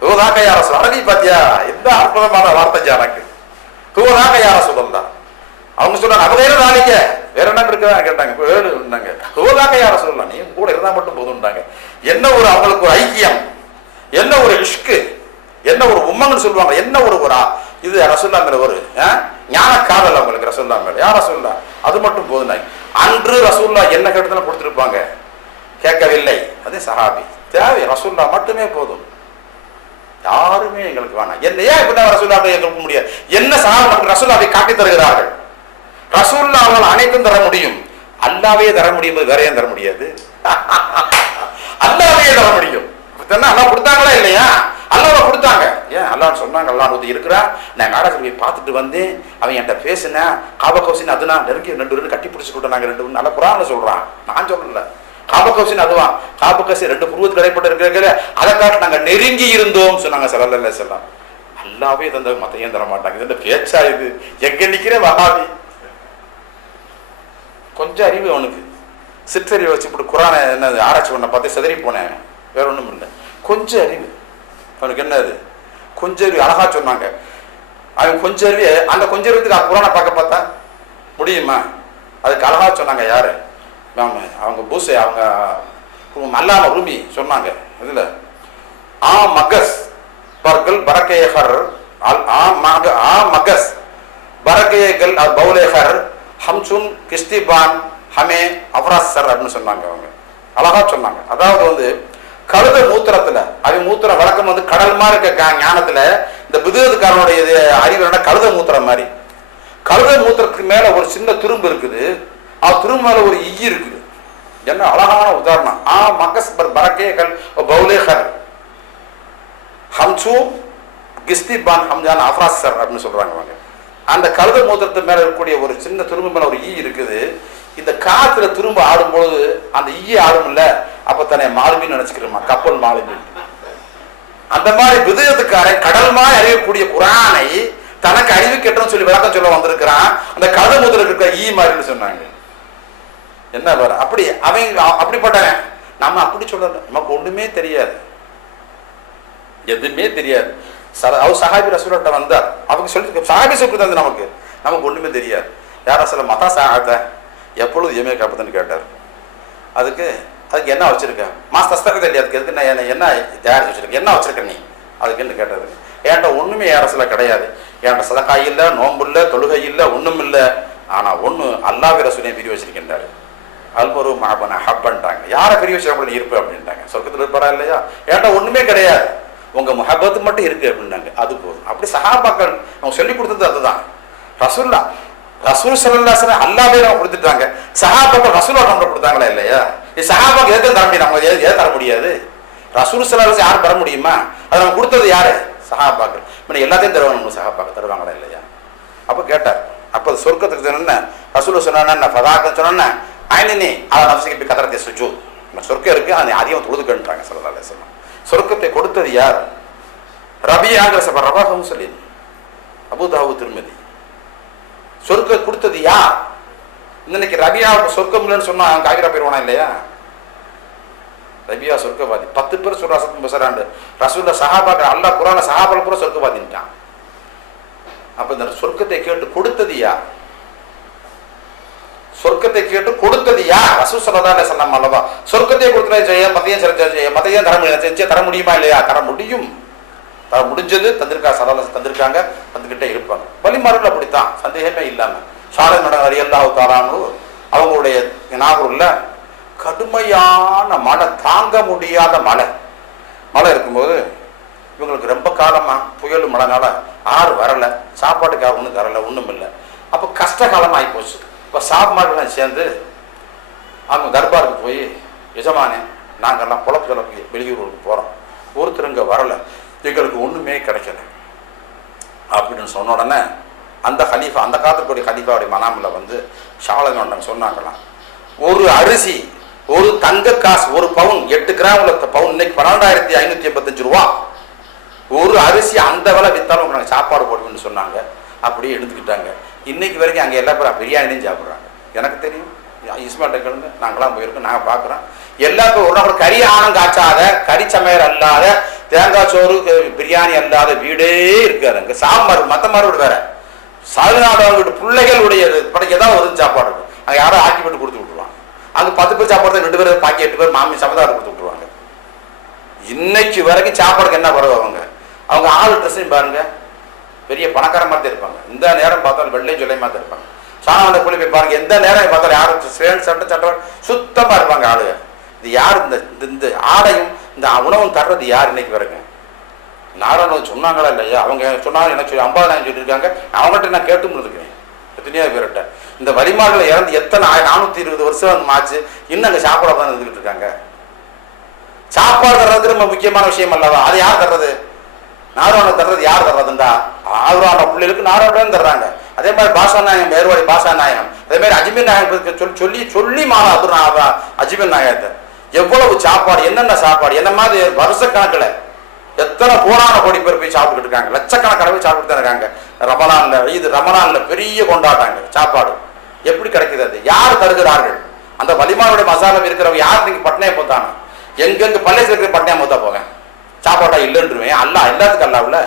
Speaker 1: தூதாக்க யார அரபி பாத்தியா? எந்த அற்புதமான வார்த்தை எனக்கு தூதாக்க யார சொல்லலாம் அவங்க சொன்னாங்க அவங்க வேற நாளைக்கு வேற என்ன இருக்கா? கேட்டாங்க. வேறு இருந்தாங்க. தோதாக்க யார சொல்லலாம். நீ கூட இருந்தா மட்டும் போதும்ட்டாங்க என்ன ஒரு அவங்களுக்கு ஒரு ஐக்கியம்? என்ன ஒரு இஷ்கு? என்ன ஒரு உம்மங்கன்னு சொல்லுவாங்க. என்ன ஒரு ஒரு? இது ரசுல்லா மேல ஒரு ஆ? ஞான காதல் அவங்களுக்கு ரசுல்லா மேல. யார் ரசுல்லா அது மட்டும் போதும் அன்று ரசூல்லா என்ன கேட்டதுன்னு கொடுத்துருப்பாங்க? கேட்கவில்லை. அதே சஹாபி. தேவை. ரசூல்லா மட்டுமே போதும். யாருமே எங்களுக்கு வேணாம். என்ன ஏன் இப்ப ரசூல்லாவை எங்களுக்கு முடியாது? என்ன சஹாபி ரசூல்லாவை காட்டி தருகிறார்கள்? ரசூல்லா அவர்கள் அனைத்தும் தர முடியும். அல்லாவே தர முடியும் வேற ஏன் தர முடியாது? [laughs] அல்லாவே தர முடியும். அல்லா கொடுத்தாங்களா இல்லையா? அல்லாஹ் கொடுத்தாங்க. ஏன்? அல்லான்னு சொன்னாங்க அல்லா ஒருத்தர் இருக்கிறா நான் மேராஜ் போய் பார்த்துட்டு வந்து அவன் என்கிட்ட பேசினேன் காப அது அதுனா நெருங்கி ரெண்டு ரெண்டு கட்டி பிடிச்சிக்கிட்டோம் நாங்கள் ரெண்டு நல்ல குரான்ல சொல்கிறான் நான் சொல்லல. காப அதுவான் காப ரெண்டு புருவத்துக்கு இடைப்பட்டு இருக்கிற அதை காட்டு நாங்கள் நெருங்கி இருந்தோம் சொன்னாங்க சரல்ல செல்லாம் அல்லாவே தந்த மத்தையும் தர மாட்டாங்க? இது என்ன பேச்சா இது? எங்க நிற்கிற வகாபி கொஞ்சம் அறிவு அவனுக்கு. சிற்றறிவை வச்சு இப்படி குரானை என்ன ஆராய்ச்சி பண்ண பார்த்து செதறி போனேன். வேற ஒன்றும் இல்லை. கொஞ்சம் அறிவு. அவனுக்கு என்னது கொஞ்சம் அறிவு. அழகா சொன்னாங்க. அவன் கொஞ்சம் அறிவு அந்த கொஞ்சம் அறிவுக்கு குரானை பார்க்க பார்த்தா முடியுமா? அதுக்கு அழகா சொன்னாங்க யாரு? மேம் அவங்க பூசை அவங்க மல்லாம உரிமை சொன்னாங்க. இதில் ஆ மகஸ் பர்கள் பரக்கேஹர் அல் ஆ மக ஆ மகஸ் பரக்கேகல் பௌலேஹர் ஹம்சுன் கிஸ்திபான் ஹமே அப்ராசர் அப்படின்னு சொன்னாங்க அவங்க. அழகா சொன்னாங்க. அதாவது வந்து கழுத மூத்திரத்துல அவன் மூத்திர வழக்கம் வந்து கடல் மாதிரி இருக்க ஞானத்துல இந்த பிதுகத்துக்காரனுடைய இது அறிவரோட கழுத மூத்திரம் மாதிரி. கழுத மூத்திரத்துக்கு மேல ஒரு சின்ன துரும்பு இருக்குது. அது துரும்பு மேல ஒரு ஈ இருக்குது. என்ன அழகான உதாரணம். ஆ மகஸ் பர் பரக்கேகல் பௌலேஹர் ஹம்சு கிஸ்திபான் ஹம்ஜான் அஃப்ராசர் அப்படின்னு சொல்றாங்க அவங்க. அந்த கழுத மூத்திரத்து மேல இருக்கக்கூடிய ஒரு சின்ன துரும்பு மேல ஒரு ஈ இருக்குது. இந்த காத்துல துரும்ப ஆடும்பொழுது அந்த ஈ ஆடும்ல அப்ப தன்னை மாலுமின்னு நினைச்சுக்கிறோமா கப்பல் மாலுமி. அந்த மாதிரி விதயத்துக்காரன் கடல் மாதிரி அறியக்கூடிய குரானை தனக்கு அறிவு சொல்லி விளக்கம் சொல்ல வந்திருக்கிறான். அந்த கழுத மூத்திரம் இருக்க ஈ மாதிரின்னு சொன்னாங்க. என்ன வேற அப்படி அவங்க அப்படிப்பட்டவன். நம்ம அப்படி சொல்லல நமக்கு ஒண்ணுமே தெரியாது. எதுவுமே தெரியாது. அவர் சஹாபி ரசூலட்ட வந்தார். அவங்க சொல்லி சஹாபி சொல்லி தந்து நமக்கு நமக்கு ஒண்ணுமே தெரியாது. யார் அசல மதா சாகத்த எப்பொழுது எமே காப்பதுன்னு கேட்டார். அதுக்கு அதுக்கு என்ன வச்சிருக்கேன் மாஸ் தஸ்தகத்தை தெரியாது அதுக்கு எதுக்கு நான் என்ன என்ன தயாரிச்சு வச்சிருக்கேன் என்ன வச்சிருக்க நீ? அதுக்கு என்ன கேட்டாரு. என்கிட்ட ஒண்ணுமே ஏன் கிடையாது. என்கிட்ட சதக்கா இல்லை நோம்பு இல்லை தொழுகை இல்லை ஒன்றும் இல்லை. ஆனால் ஒன்று அல்லாஹ் ரசூலையும் பிரி வச்சிருக்கின்றாரு. அல்பரு மாபன ஹப்பன்ட்டாங்க. யாரை பிரி வச்சிருக்க? இருப்பு அப்படின்ட்டாங்க. சொர்க்கத்தில் இருப்பாரா இல்லையா? என்கிட்ட ஒன்றுமே கிடையாது. உங்க முகபத்து மட்டும் இருக்கு அப்படின்னாங்க. அது போதும். அப்படி சஹாபாக்கள் அவங்க சொல்லி கொடுத்தது அதுதான். ரசூல்லா ரசூல் சல்லாசன அல்லாவே நம்ம கொடுத்துட்டாங்க. சஹாபாக்கள் ரசூலா நம்ம கொடுத்தாங்களா இல்லையா? இது சஹாபாக்கு எதுவும் தர முடியும்? நம்ம எது தர முடியாது? ரசூல் சல்லாஸ் யாரும் தர முடியுமா? அது நம்ம கொடுத்தது யாரு? சஹாபாக்கள். இப்போ எல்லாத்தையும் தருவாங்க நம்ம சஹாபாக்கள். தருவாங்களா இல்லையா? அப்போ கேட்டார். அப்போ அது சொர்க்கத்துக்கு சொன்ன ரசூல் சொன்ன ஃபதாக்கன்னு சொன்னேன் ஆயினி அதை நப்சிக்கு போய் கதறத்தை சுஜு சொர்க்கம் இருக்கு அதை அதிகம் தொழுதுக்கன்றாங்க சொல்லலாம் அலிஸ்லாம் சொர்க்கத்தை கொடுத்தது யார்? ரபியாங்கிற சப ரபாகவும் சொல்லி அபுதாபு திருமதி. சொர்க்க கொடுத்தது யார்? இன்னைக்கு ரபியா சொர்க்கம் இல்லைன்னு சொன்னா அவன் காகிரா போயிருவானா இல்லையா? ரபியா சொர்க்கவாதி. பத்து பேர் சொல்ற பசராண்டு ரசூல்ல சஹாபாக்கள் அல்லா குரான சஹாபால் பூரா சொர்க்கவாதின்ட்டான். அப்ப இந்த சொர்க்கத்தை கேட்டு கொடுத்தது யார்? சொர்க்கத்தை கேட்டு கொடுத்தது யார்? ரசூ சல்லா சொல்லாம் அல்லவா சொர்க்கத்தை கொடுத்துட்டு மத்தையும் சிறந்த மத்தையும் தர முடியும் செஞ்சு தர முடியுமா இல்லையா? தர முடியும். தர முடிஞ்சது தந்திருக்கா? சலால தந்திருக்காங்க. வந்துகிட்டே இருப்பாங்க. வழிமாறுகள் அப்படித்தான். சந்தேகமே இல்லாம. சாலை நடம் அரியல்லா தாரானு அவங்களுடைய நாகூர்ல கடுமையான மழை தாங்க முடியாத மழை. மழை இருக்கும்போது இவங்களுக்கு ரொம்ப காலமா புயல் மழைனால ஆறு வரல. சாப்பாட்டுக்காக ஒன்றும் தரல ஒன்றும் இல்லை அப்போ கஷ்ட காலம் ஆகி போச்சு இப்போ சாப்பாடுலாம் சேர்ந்து அவங்க தர்பாருக்கு போய் எஜமானே நாங்கள்லாம் குழப்ப சொல்லக்கு வெளியூருக்கு போகிறோம் ஒருத்தர் இங்கே வரலை. எங்களுக்கு ஒன்றுமே கிடைக்கல. அப்படின்னு சொன்ன உடனே அந்த ஹலீஃபா அந்த காலத்துக்குரிய ஹலீஃபாவுடைய மனாமில் வந்து ஷாலங்கொண்டன் சொன்னாங்களாம் ஒரு அரிசி ஒரு தங்க காசு ஒரு பவுன் எட்டு கிராம் உள்ள பவுன் இன்னைக்கு பன்னெண்டாயிரத்தி ஐநூற்றி எண்பத்தஞ்சு ரூபா. ஒரு அரிசி அந்த விலை விற்றாலும் நாங்கள் சாப்பாடு போடுவோம்னு சொன்னாங்க. அப்படியே எடுத்துக்கிட்டாங்க. இன்னைக்கு வரைக்கும் அங்கே எல்லா பேரும் பிரியாணியும் சாப்பிட்றாங்க. எனக்கு தெரியும். இஸ்மால் டெக்கலுங்க நாங்களாம் போயிருக்கோம். நாங்கள் பார்க்குறோம். எல்லா பேரும் ஒரு நாள் கறி ஆணம் காய்ச்சாத கறி சமையல் அல்லாத தேங்காய் சோறு பிரியாணி அல்லாத வீடே இருக்காது. அங்கே சாம்பார் மற்ற மாதிரி வேற. சாதுநாடு பிள்ளைகளுடைய படம் ஏதாவது ஒரு சாப்பாடு இருக்கும். அங்கே யாரோ ஆக்கி போட்டு கொடுத்து விட்டுருவாங்க. அங்கே பத்து பேர் சாப்பாடு ரெண்டு பேர் பாக்கி எட்டு பேர் மாமி சமதாரம் கொடுத்து விட்டுருவாங்க. இன்னைக்கு வரைக்கும் சாப்பாடுக்கு என்ன பரவ அவங்க? அவங்க ஆள் ட்ரெஸ்ஸையும் பாருங்கள் பெரிய பணக்கார மாதிரி தான் இருப்பாங்க. இந்த நேரம் பார்த்தாலும் வெள்ளை ஜொல்லை மாதிரி தான் இருப்பாங்க. சாணவந்த புள்ளி போய் பாருங்க எந்த நேரம் பார்த்தாலும் யாரும் சேல் சட்டை சட்டை சுத்தமாக இருப்பாங்க ஆளுங்க. இது யார் இந்த இந்த- இந்த ஆடையும் இந்த உணவும் தர்றது யார் இன்னைக்கு வருங்க நாராயணன் சொன்னாங்களா இல்லையா? அவங்க சொன்னாங்க எனக்கு சொல்லி ஐம்பதாயிரம் சொல்லியிருக்காங்க. அவங்கள்ட்ட நான் கேட்டும் இருக்கேன் எத்தனையோ பேர்கிட்ட. இந்த வழிமாடுகளை இறந்து எத்தனை நானூற்றி இருபது வருஷம் ஆச்சு. இன்னும் அங்கே சாப்பாடு தான் இருந்துகிட்டு இருக்காங்க. சாப்பாடு தர்றது ரொம்ப முக்கியமான விஷயம் அல்லவா? அது யார் தர்றது? நாராயண தர்றது யார் தர்றதுண்டா? ஆதரவான பிள்ளைகளுக்கு நாராயணன் தர்றாங்க. அதே மாதிரி பாஷா நாயகம் மேர்வாடி பாஷா நாயகம் அதே மாதிரி அஜ்மீர் நாயகம் சொல்லி சொல்லி சொல்லி மாலா அது அஜ்மீர் நாயகத்தை. எவ்வளவு சாப்பாடு என்னென்ன சாப்பாடு என்ன மாதிரி வருஷ எத்தனை கோடான கோடி பேர் போய் சாப்பிட்டுட்டு இருக்காங்க. லட்சக்கணக்கான போய் சாப்பிட்டு தான் இருக்காங்க. ரமலான்ல இது ரமலான்ல பெரிய கொண்டாட்டாங்க சாப்பாடு. எப்படி கிடைக்குது அது? யார் தருகிறார்கள்? அந்த வலிமானுடைய மசாலம் இருக்கிறவங்க யார்? நீங்க பட்னையை போத்தாங்க எங்கெங்க பள்ளியத்தில் இருக்கிற பட்னையை போத்தா போங்க சாப்பாடா இல்லைன்றுவேன் அல்ல எல்லாத்துக்கும் அல்லாவுல.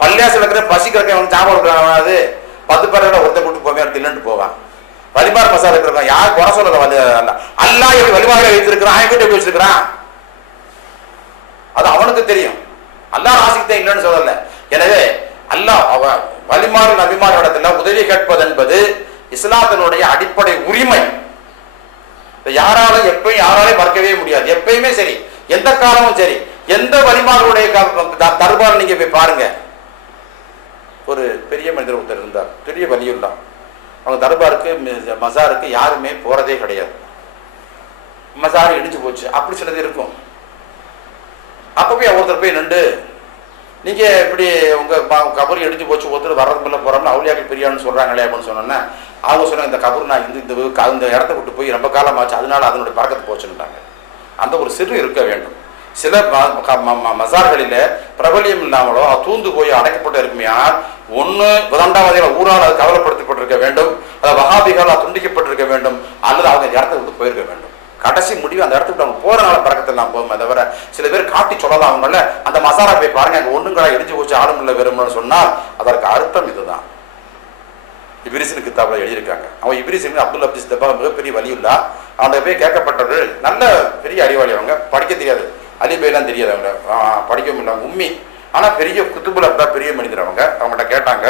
Speaker 1: பள்ளியாசில் இருக்கிற பசி அவனுக்கு சாப்பாடு கொடுக்குறாங்க பத்து பேரை ஒருத்த கூட்டு போவேன் அடுத்து இல்லைன்னு போவான். வழிபாடு மசாலா இருக்கிறவங்க யார் குறை சொல்லல வந்து அல்ல. அல்லா எப்படி வழிபாடு வைத்திருக்கிறான் அவன் வீட்டை எப்படி வச்சிருக்கிறான்? அது அவனுக்கு தெரியும். அல்லாஹ் ராசிக்கு இல்லைன்னு சொல்லல. எனவே அல்லாஹ் அவ வழிமாறு நபிமாறு இடத்துல உதவி கேட்பது என்பது இஸ்லாத்தினுடைய அடிப்படை உரிமை. யாராலும் எப்பயும் யாராலையும் மறக்கவே முடியாது. எப்பயுமே சரி எந்த காலமும் சரி. எந்த வலிமார்களுடைய தர்பார் நீங்க போய் பாருங்க. ஒரு பெரிய மனிதர் ஒருத்தர் இருந்தார். பெரிய வலியுள்ளார் அவங்க தர்பாருக்கு மி- மசாருக்கு யாருமே போறதே கிடையாது. மசார் இடிஞ்சு போச்சு. அப்படி சிலது இருக்கும். அப்ப போய் ஒருத்தர் போய் நின்று நீங்க இப்படி உங்க கபர் இடிஞ்சு போச்சு. ஒருத்தர் வர்றது மேல போறோம்னு அவளியாக்கள் பெரியான்னு சொல்றாங்களே அப்படின்னு சொன்னோன்னா அவங்க சொன்னாங்க இந்த கபர் நான் இந்த இந்த இடத்த விட்டு போய் ரொம்ப காலமாச்சு. அதனால அதனுடைய பறக்கத்து போச்சுன்ட்டாங்க அந்த ஒரு சிறு இருக்க வேண்டும். சில ம- ம- பிரபலியம் இல்லாமலோ தூந்து போய் அடைக்கப்பட்டு இருக்குமே ஆனால் ஒன்று விதண்டாவதிகள் ஊரால் அது கவலைப்படுத்தப்பட்டிருக்க வேண்டும். அதை வகாபிகளால் துண்டிக்கப்பட்டிருக்க வேண்டும். அல்லது அவங்க இந்த இடத்த விட்டு போயிருக்க வேண்டும். கடைசி முடிவு அந்த இடத்துக்கு அவங்க அவங்க போறனால பறக்கத்தெல்லாம் போகுமே தவிர சில பேர் காட்டி சொல்லலாம் அவங்கள அந்த மசாலா போய் பாருங்க அங்கே ஒண்ணுங்களா இடிஞ்சு போச்சு ஆளுங்களை இல்லை வெறும்னு சொன்னால் அதற்கு அர்த்தம் இதுதான். இப்ரிசின் கித்தாபில் எழுதியிருக்காங்க. அவன் இபிரிசின் அப்துல் அப்திஸ் தப்பா மிகப்பெரிய வலியுள்ளா. அவனை போய் கேட்கப்பட்டது நல்ல பெரிய அறிவாளி அவங்க. படிக்க தெரியாது. அலிபைலாம் தெரியாது அவங்க படிக்கவும் இல்லை அவங்க உம்மி. ஆனால் பெரிய குத்துபுல அப்தா பெரிய மனிதர் அவங்க. அவங்கள்ட்ட கேட்டாங்க.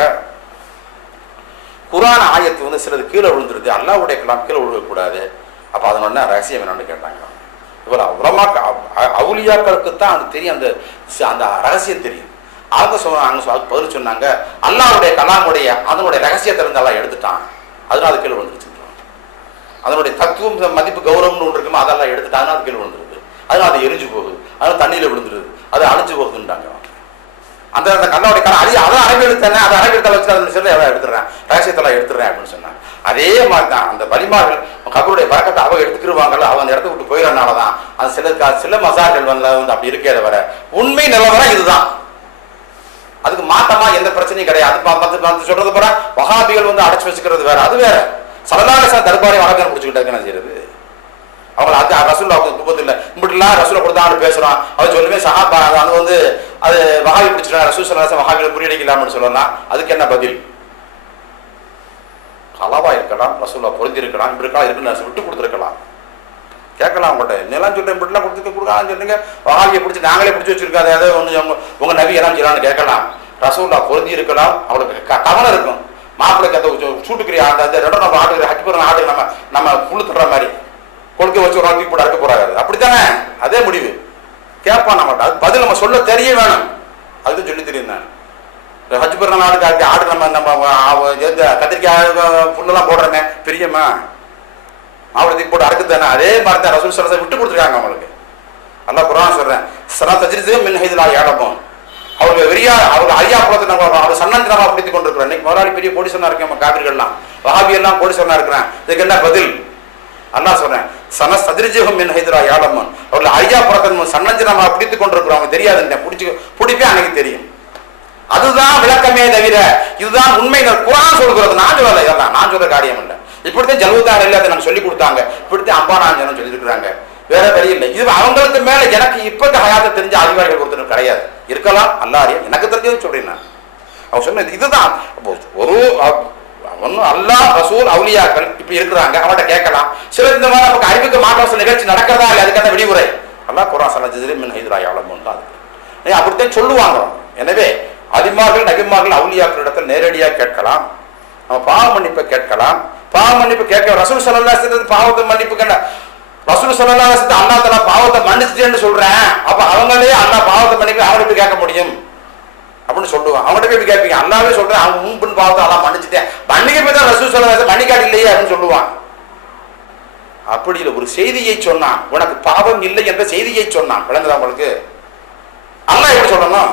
Speaker 1: குரான் ஆயத்து வந்து சிலது கீழே விழுந்துருது. அல்லாவுடைய கலாம் கீழே விழுகக்கூடாது. அப்போ அதனோட ரகசியம் என்னன்னு கேட்டாங்க. இவ்வளோ உலமாக்க அவுலியாக்களுக்கு தான் அது தெரியும். அந்த அந்த ரகசியம் தெரியும். அவங்க சொன்னாங்க சொ- பதில் சொன்னாங்க. அல்லாவுடைய கலாமுடைய அதனுடைய ரகசியத்தை இருந்து எல்லாம் எடுத்துட்டான். அதனால அது கீழே விழுந்துருச்சுன்றான் அதனுடைய தத்துவம் மதிப்பு கௌரவம்னு ஒன்று இருக்குமோ அதெல்லாம் எடுத்துட்டாங்க அது கீழே விழுந்துருது. அதனால அது எரிஞ்சு போகுது. அதனால தண்ணியில் விழுந்துருது. அது அழிஞ்சு போகுதுன்றாங்க. அந்த அந்த கல்லாவுடைய கலை அது அதை அரபி எடுத்தேன் அதை அரபி எடுத்தால வச்சு அதை சொல்லி எல்லாம் எடுத்துடுறேன். ரகசியத்தெல்லாம் எடுத்துடுறேன் அப்படின்னு சொன்னாங்க. அதே மாதிரி தான் அந்த வலிமார்கள் கபருடைய பறக்கத்தை அவங்க எடுத்துக்கிடுவாங்கல்ல அவங்க அந்த இடத்த விட்டு போயிடறனால தான் அது சில சில மசார்கள் வந்து வந்து அப்படி இருக்கே தவிர உண்மை நிலவரம் இதுதான். அதுக்கு மாத்தமா எந்த பிரச்சனையும் கிடையாது. ப- பத்து சொல்றது போற வகாபிகள் வந்து அடைச்சு வச்சுக்கிறது வேற. அது வேற. சலதாரசா தர்பாரை வகாபிகள் பிடிச்சிக்கிட்டாங்க என்ன செய்யறது? அவங்கள அது ரசூல் அவங்க குப்பத்து இல்லை. இப்படிலாம் ரசூலை கொடுத்தான்னு பேசுறான். அவர் சொல்லுமே சஹாபா அது வந்து அது வகாவி பிடிச்சிட்டாங்க ரசூல் சலாசம் வகாபிகளை முறியடிக்கலாம்னு சொல்லலாம் அதுக்கு என்ன பதில்? கலாவா இருக்கலாம் ரசூலா பொருந்திருக்கலாம் இப்படி இருக்கலாம் இருக்குன்னு விட்டு கொடுத்துருக்கலாம். கேட்கலாம் அவங்கள்ட்ட என்னெல்லாம் சொல்றேன் இப்படிலாம் கொடுத்துக்க கொடுக்கலாம் சொல்லுங்க வாழ்க்கையை பிடிச்சி நாங்களே பிடிச்சி வச்சிருக்காது அதை ஒன்று உங்க உங்க நபி எல்லாம் சொல்லலாம்னு கேட்கலாம். ரசூல்லா பொருந்தி இருக்கலாம் அவளுக்கு க- கவலை இருக்கும். மாப்பிள்ளைக்கு அதை சூட்டுக்கிற அந்த அந்த ரெண்டும் நம்ம ஆடு ஹஜ் போகிற ஆடு நம்ம நம்ம புழு தர்ற மாதிரி. கொடுக்க வச்சு ஒரு நாளைக்கு போட இருக்க போறாரு. அப்படித்தானே? அதே முடிவு. கேட்பான் நம்மகிட்ட அது பதில் நம்ம சொல்ல தெரிய வேணும். அதுதான் சொல்லி தெரியும் நான். இந்த ஹஜ் ஆடு நம்ம நம்ம கத்திரிக்காய் புண்ணெல்லாம் போடுறோமே பிரியமா? மாவட்டத்துக்கு போட்டு அறுக்கு தானே? அதே மாதிரி தான் ரசூல் சரசை விட்டு கொடுத்துருக்காங்க அவங்களுக்கு. அல்லாஹ் குரான் சொல்கிறேன் சரா தஜ்ரிது மின் ஹைதுலா ஏழப்போம் அவங்க வெறியா அவங்க ஐயா குலத்தை நம்ம அவர் சன்னந்தனமா பிடித்து கொண்டிருக்கிறோம் இன்னைக்கு முதலாளி பெரிய கோடீஸ்வரனா இருக்கேன் நம்ம காவிரிகள்லாம். வஹாபி எல்லாம் கோடீஸ்வரனா இருக்கிறேன். இதுக்கு என்ன பதில்? அண்ணா சொல்றேன். சன சதிரிஜகம் மின் ஹைதரா ஏழம்மன் அவர்கள் ஐயா புறத்தன் சன்னஞ்சனமா பிடித்துக் கொண்டிருக்கிறோம். அவங்க தெரியாதுங்க பிடிச்சி பிடிப்பே அன்னைக்கு தெரியும். அதுதான் விளக்கமே தவிர இதுதான் உண்மை குரான் சொல்கிறது நான் சொல்லலை இதெல்லாம். நான் சொல்ற காரியம் இல்லை. இப்படித்தான் ஜல்வுதான் இல்லை அதை நமக்கு சொல்லி கொடுத்தாங்க. இப்படித்தான் அம்பானாஞ்சனம் சொல்லியிருக்கிறாங்க. வேற வழி இல்லை. இது அவங்களுக்கு மேல எனக்கு இப்ப ஹயாத்தை தெரிஞ்ச அதிகாரிகள் ஒருத்தர் கிடையாது. இருக்கலாம் அல்லாரியா எனக்கு தெரிஞ்சதுன்னு சொல்றேன் நான். அவன் சொன்ன இதுதான். அப்போ ஒரு ஒன்றும் அல்லாஹ் ரசூல் அவுலியாக்கள் இப்போ இருக்கிறாங்க. அவன்கிட்ட கேட்கலாம். சில இந்த மாதிரி நமக்கு அறிவுக்கு மாற்றம் நிகழ்ச்சி நடக்கிறதா இல்லை அதுக்கான விடிவுரை அல்லா குரான் சலஜிதிலே மின் ஹைதராய் யாழமும் தான் அது. அப்படித்தான் சொல்லுவாங்க. எனவே அதிமார்கள் நபிமார்கள் அவுலியாக்கள் இடத்துல நேரடியாக கேட்கலாம். நம்ம பாவமன்னிப்பை கேட்கலாம். பாவ மன்னிப்பு கேட்க ரசூல் சல்லா பாவத்தை மன்னிப்பு கேட்ட ரசூல் சல்லா அண்ணா தலா பாவத்தை மன்னிச்சுட்டேன்னு சொல்றேன். அப்ப அவங்களே அண்ணா பாவத்தை மன்னிப்பு அவனை போய் கேட்க முடியும்? அப்படின்னு சொல்லுவான் அவன்கிட்ட போய் கேட்பீங்க. அண்ணாவே சொல்றேன் அவன் முன்பின் பாவத்தை எல்லாம் மன்னிச்சுட்டேன். மன்னிக்க போய் தான் ரசூல் சல்லா மன்னிக்காட்டு இல்லையே அப்படின்னு சொல்லுவான் அப்படி இல்லை ஒரு செய்தியை சொன்னான். உனக்கு பாவம் இல்லை என்ற செய்தியை சொன்னான். விளங்குதா உங்களுக்கு? அண்ணா எப்படி சொல்லணும்?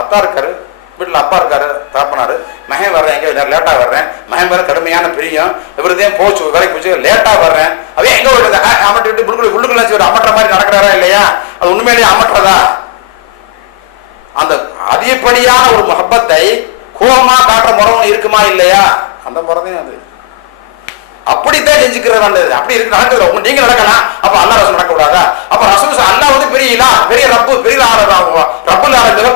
Speaker 1: அத்தா இருக்காரு. வீட்டில் அப்பா இருக்காரு தாப்பனாரு மகன் வர்றேன் எங்கே லேட்டாக வர்றேன். மகன் வேறு கடுமையான பிரியம். இவருதையும் போச்சு வேலைக்கு போச்சு லேட்டாக வர்றேன். அவன் எங்கே வருது அமட்டு விட்டு புழுக்குள்ள உள்ளுக்குள்ள ஒரு அமட்டுற மாதிரி நடக்கிறாரா இல்லையா? அது உண்மையிலேயே அமட்டுறதா அந்த அதிகப்படியான ஒரு மஹப்பத்தை கோபமாக காட்டுற முறை இருக்குமா இல்லையா? அந்த முறதையும் அது. அப்படித்தான் செஞ்சுக்கிறது வேண்டது அப்படி இருக்கு நடக்குது உங்க நீங்க நடக்கலாம். அப்ப அல்லா ரசம் நடக்க கூடாதா அப்ப ரசூல் அல்லா வந்து பெரிய இலா பெரிய ரப்பு பெரிய ஆள- ரப்புல் ஆள மிக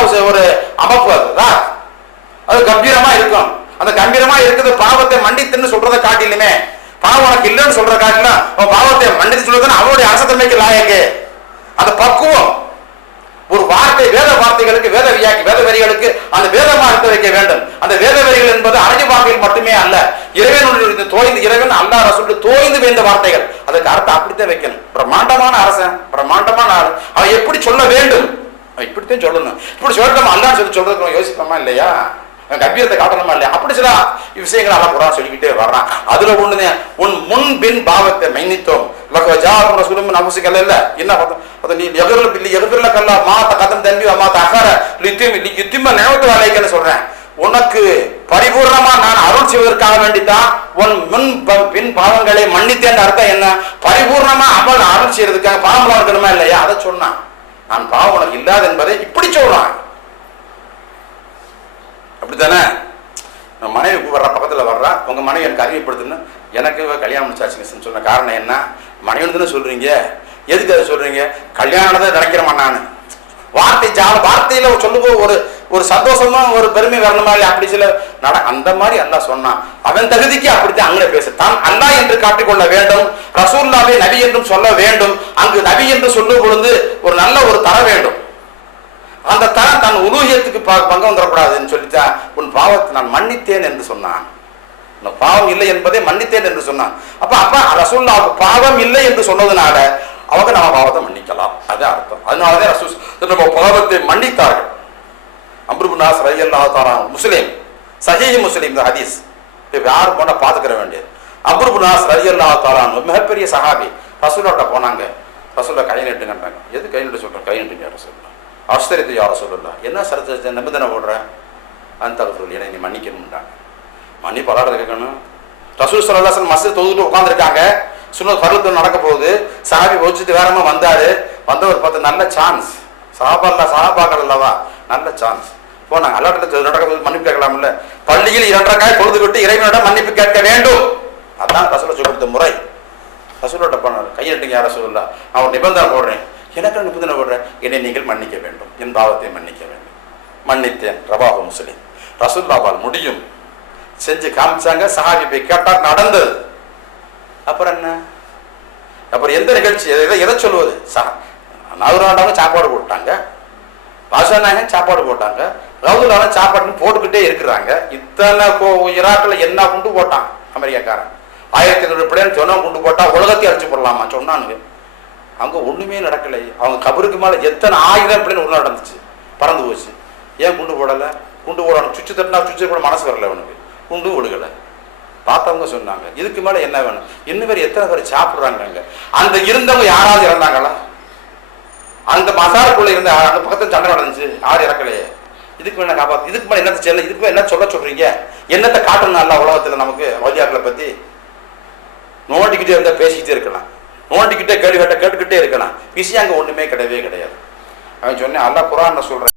Speaker 1: ஒரு- ஒரு அமைப்பு அதுதான் அது கம்பீரமா இருக்கும். அந்த கம்பீரமா இருக்குது பாவத்தை மன்னித்துன்னு சொல்றதை காட்டிலுமே பாவம் உனக்கு இல்லைன்னு சொல்ற காட்டிலும் அவன் பாவத்தை மன்னித்து சொல்றதுன்னு அவனுடைய அரசத்தன்மைக்கு லாயக்கு. அந்த பக்குவம் ஒரு வார்த்தை வேத வார்த்தைகளுக்கு வேத வியாக்கி வேத வரிகளுக்கு அந்த வேதமா எடுத்து வைக்க வேண்டும். அந்த வேத வரிகள் என்பது அரஞ்சு வார்த்தைகள் மட்டுமே அல்ல இறைவனுடைய தோய்ந்து இறைவன் அல்லா ரசூலுக்கு தோய்ந்து வேந்த வார்த்தைகள். அதுக்கு அர்த்தம் அப்படித்தான் வைக்கணும். பிரம்மாண்டமான அரசன் பிரம்மாண்டமான ஆள். அவன் எப்படி சொல்ல வேண்டும்? இப்படித்தான் சொல்லணும். இப்படி சொல்லணும் அல்லாஹ் சொல்லி சொல்றதுக்கு நம்ம யோசிப்போமா இல்லையா? அவன் கம்பீரத்தை காட்டணுமா இல்லையா? அப்படி சில விஷயங்கள் எல்லாம் குரான் சொல்லிக்கிட்டே வர்றான். அதுல ஒண்ணுனே உன் முன் பின் பாவத்தை மைனித்தோம் லக்க ஜாபும் ரசூலும் நபுசிக்கல்ல இல்ல. என்ன பார்த்தோம் அது நீ எகர்ல பில்லி எகர்ல கல்லா மாத்த கதம் தம்பி மாத்த அகர லித்திம் லித்திம்ம நினைவு வாழைக்கன்னு சொல்றேன். உனக்கு பரிபூர்ணமா நான் அருள் செய்வதற்காக வேண்டித்தான் உன் முன் ப- பின் பாவங்களை மன்னித்தேன் அர்த்தம் என்ன? பரிபூர்ணமா அமல் அருள் செய்யறதுக்காக பாவம் இருக்கணுமா இல்லையா? அதை சொன்னான். நான் பாவம் உனக்கு இல்லாத என்பதை இப்படி சொல்றான் அப்படித்தானே? நம்ம மனைவி வர்ற பக்கத்தில் வர்றா உங்கள் மனைவி எனக்கு அறிவிப்படுத்துன்னு எனக்கு கல்யாணம் முடிச்சாச்சுங்க சொன்ன காரணம் என்ன? மனைவன் தானே சொல்கிறீங்க எதுக்கு அதை சொல்கிறீங்க கல்யாணத்தை நினைக்கிறேன் நான். வார்த்தை ஜால வார்த்தையில சொல்லும்போது ஒரு ஒரு சந்தோஷமா ஒரு பெருமை வரணும் மாதிரி அப்படி சில நட அந்த மாதிரி அல்லா சொன்னான். அவன் தகுதிக்கு அப்படித்தான் அங்கே பேச தான் அண்ணா என்று காட்டிக்கொள்ள வேண்டும் ரசூல்லாவே நபி என்றும் சொல்ல வேண்டும் அங்கு நபி என்று சொல்லும் பொழுது ஒரு நல்ல ஒரு தர வேண்டும். அந்த தரம் தன் உலூகியத்துக்கு ப- பங்கம் வந்துடக்கூடாதுன்னு சொல்லித்தான் உன் பாவத்தை நான் மன்னித்தேன் என்று சொன்னான். பாவம் இல்லை என்பதை மன்னித்தேன் என்று சொன்னான். அப்ப அப்ப ரசூல்லா பாவம் இல்லை என்று சொன்னதுனால அவங்க நம்ம பாவத்தை மன்னிக்கலாம். அது அர்த்தம். அதனாலதான் ரசூல் நம்ம பாவத்தை மன்னித்தார்கள். அம்ருபுனாஸ் அல்லா தாரா முஸ்லீம். சஹீஹ் முஸ்லீம் இந்த ஹதீஸ். இப்போ யார் போனால் பார்த்துக்கிற வேண்டியது. அம்ருபுனாஸ் அல்லா தாரான் மிகப்பெரிய சஹாபி. ரசூலோட்ட போனாங்க. ரசூலா கை நட்டுங்கன்றாங்க எது கை நட்டு சொல்றேன் கை நீட்டுங்க சொல்லலாம் ஆஸ்தரித்து யார சொல்லலாம் என்ன சரத்து நிபந்தனை போடுற? அந்த சொல்லி என்னை நீ மன்னிக்கணும்ன்றாங்க மன்னி பலாட கேட்கணும் ரசூல் சல்லாசன் மசித் தொகுதிட்டு உட்காந்துருக்காங்க சுண்ண பருவத்தில் நடக்க போகுது. சாபி ஒழிச்சிட்டு வேறமா வந்தாரு. வந்தவர் பார்த்து நல்ல சான்ஸ் சாபால்ல சாபாக்கள் அல்லவா? நல்ல சான்ஸ் போனாங்க. அல்லாட்ட நடக்க மன்னிப்பு கேட்கலாம்ல. பள்ளியில் இரண்டரைக்காய் பொழுது விட்டு இறைவனிடம் மன்னிப்பு கேட்க வேண்டும். அதான் ரசூலை சொல்லி கொடுத்த முறை. ரசூலோட பண்ணார் கையெட்டுங்க யார சொல்லல நான் ஒரு நிபந்தனை போடுறேன். எனக்கு நிபந்தனை போடுறேன் என்னை நீங்கள் மன்னிக்க வேண்டும். என் பாவத்தை மன்னிக்க வேண்டும். மன்னித்தேன். ரபாபு ரசூல் ரசூல்லாவால் முடியும். செஞ்சு காமிச்சாங்க. சஹாபி போய் கேட்டார். நடந்தது. அப்புறம் என்ன? அப்புறம் எந்த நிகழ்ச்சி? எதை எதை சொல்லுவது சா நவராண்டவங்க சாப்பாடு போட்டாங்க. பாஷாநாயகன் சாப்பாடு போட்டாங்க. ரவுதுலான சாப்பாடுன்னு போட்டுக்கிட்டே இருக்கிறாங்க. இத்தனை கோ ஈராக்கில் என்ன குண்டு போட்டான் அமெரிக்காக்காரன்? ஆயிரத்தி ஐநூறு பிள்ளைன்னு சொன்னவன் குண்டு போட்டால் உலகத்தை அடிச்சு போடலாமா? சொன்னானுங்க. அங்கே ஒன்றுமே நடக்கலை. அவங்க கபருக்கு மேலே எத்தனை ஆயிரம் பிள்ளைன்னு ஒன்று நடந்துச்சு. பறந்து போச்சு. ஏன் குண்டு போடலை? குண்டு போடணும் சுச்சு தட்டினா சுச்சு கூட மனசு வரல அவனுக்கு. குண்டு விடுகலை பார்த்தவங்க சொன்னாங்க. இதுக்கு மேலே என்ன வேணும்? இன்னும் பேர் எத்தனை பேர் சாப்பிட்றாங்க அந்த இருந்தவங்க யாராவது இறந்தாங்களா? அந்த மசாலுக்குள்ள இருந்த அந்த பக்கத்தில் சண்டை நடந்துச்சு. யார் இறக்கலையே. இதுக்கு மேல காப்பாத்து இதுக்கு மேலே என்ன செல்ல இதுக்கு என்ன சொல்ல சொல்றீங்க? என்னத்தை காட்டணும் அல்ல உலகத்தில் நமக்கு வழியாக்களை பத்தி நோண்டிக்கிட்டே இருந்தால் பேசிக்கிட்டே இருக்கலாம். நோண்டிக்கிட்டே கேள்வி கேட்ட கேட்டுக்கிட்டே இருக்கலாம். விஷயம் அங்கே ஒன்றுமே கிடையவே கிடையாது. அவன் சொன்னேன் அல்லா குரான் சொல்கிறேன்